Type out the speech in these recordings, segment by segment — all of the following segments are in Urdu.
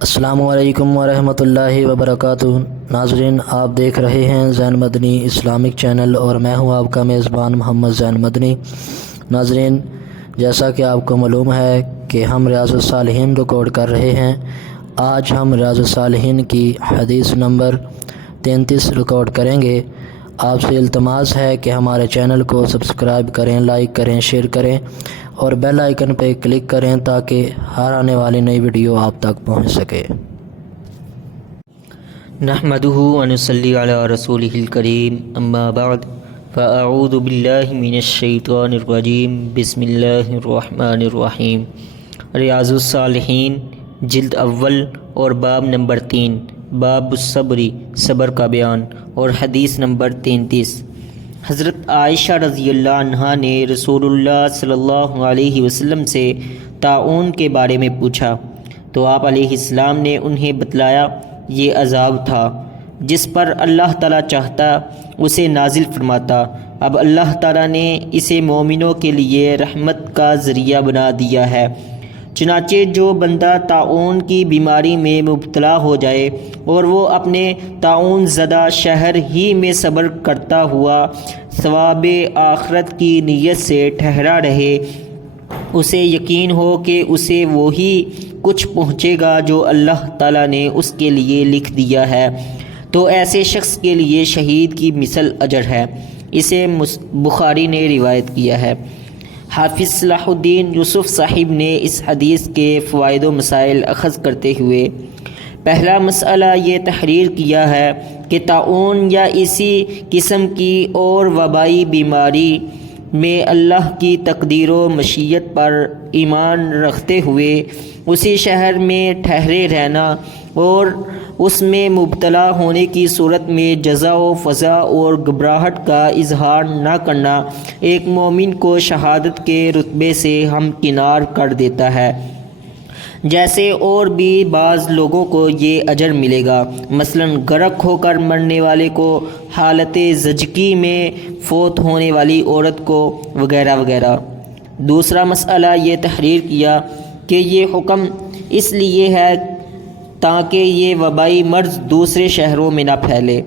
السلام علیکم ورحمۃ اللہ وبرکاتہ۔ ناظرین، آپ دیکھ رہے ہیں زین مدنی اسلامک چینل اور میں ہوں آپ کا میزبان محمد زین مدنی۔ ناظرین، جیسا کہ آپ کو معلوم ہے کہ ہم ریاض الصالحین ریکارڈ کر رہے ہیں۔ آج ہم ریاض الصالحین کی حدیث نمبر 33 ریکارڈ کریں گے۔ آپ سے التماس ہے کہ ہمارے چینل کو سبسکرائب کریں، لائک کریں، شیئر کریں اور بیل آئیکن پہ کلک کریں تاکہ ہر آنے والی نئی ویڈیو آپ تک پہنچ سکے۔ نحمدہ ونصلی علی رسولہ الکریم، اما بعد فاعوذ باللہ من الشیطان الرجیم، بسم اللہ الرحمن الرحیم۔ ریاض الصالحین جلد اول اور باب نمبر 3، باب الصبری، صبر کا بیان، اور حدیث نمبر 33۔ حضرت عائشہ رضی اللہ عنہا نے رسول اللہ صلی اللہ علیہ وسلم سے طاعون کے بارے میں پوچھا تو آپ علیہ السلام نے انہیں بتلایا یہ عذاب تھا جس پر اللہ تعالیٰ چاہتا اسے نازل فرماتا۔ اب اللہ تعالیٰ نے اسے مومنوں کے لیے رحمت کا ذریعہ بنا دیا ہے۔ چنانچہ جو بندہ طاعون کی بیماری میں مبتلا ہو جائے اور وہ اپنے طاعون زدہ شہر ہی میں صبر کرتا ہوا ثواب آخرت کی نیت سے ٹھہرا رہے، اسے یقین ہو کہ اسے وہی کچھ پہنچے گا جو اللہ تعالیٰ نے اس کے لیے لکھ دیا ہے، تو ایسے شخص کے لیے شہید کی مثل اجر ہے۔ اسے بخاری نے روایت کیا ہے۔ حافظ صلاح الدین یوسف صاحب نے اس حدیث کے فوائد و مسائل اخذ کرتے ہوئے پہلا مسئلہ یہ تحریر کیا ہے کہ طاعون یا اسی قسم کی اور وبائی بیماری میں اللہ کی تقدیر و مشیت پر ایمان رکھتے ہوئے اسی شہر میں ٹھہرے رہنا اور اس میں مبتلا ہونے کی صورت میں جزع و فزع اور گھبراہٹ کا اظہار نہ کرنا ایک مومن کو شہادت کے رتبے سے ہمکنار کر دیتا ہے۔ جیسے اور بھی بعض لوگوں کو یہ اجر ملے گا، مثلاً غرق ہو کر مرنے والے کو، حالت زچگی میں فوت ہونے والی عورت کو، وغیرہ وغیرہ۔ دوسرا مسئلہ یہ تحریر کیا کہ یہ حکم اس لیے ہے تاکہ یہ وبائی مرض دوسرے شہروں میں نہ پھیلے۔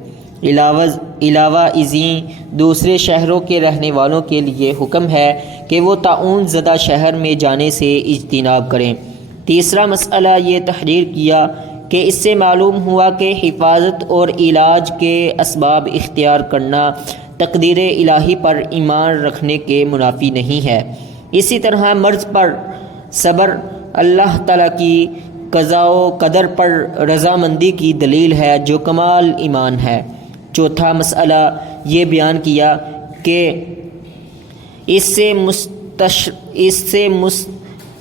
علاوہ ازیں دوسرے شہروں کے رہنے والوں کے لیے حکم ہے کہ وہ طاعون زدہ شہر میں جانے سے اجتناب کریں۔ تیسرا مسئلہ یہ تحریر کیا کہ اس سے معلوم ہوا کہ حفاظت اور علاج کے اسباب اختیار کرنا تقدیر الہی پر ایمان رکھنے کے منافی نہیں ہے۔ اسی طرح مرض پر صبر اللہ تعالیٰ کی قضاء و قدر پر رضامندی کی دلیل ہے جو کمال ایمان ہے۔ چوتھا مسئلہ یہ بیان کیا کہ اس سے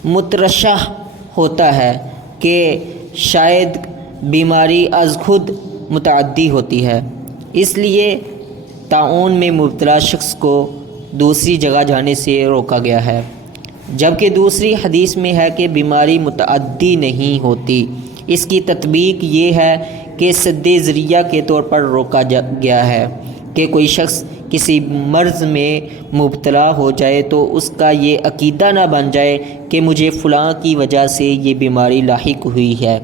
مترشح ہوتا ہے کہ شاید بیماری از خود متعدی ہوتی ہے، اس لیے طاعون میں مبتلا شخص کو دوسری جگہ جانے سے روکا گیا ہے، جبکہ دوسری حدیث میں ہے کہ بیماری متعدی نہیں ہوتی۔ اس کی تطبیق یہ ہے کہ سد ذریعہ کے طور پر روکا گیا ہے کہ کوئی شخص کسی مرض میں مبتلا ہو جائے تو اس کا یہ عقیدہ نہ بن جائے کہ مجھے فلاں کی وجہ سے یہ بیماری لاحق ہوئی ہے۔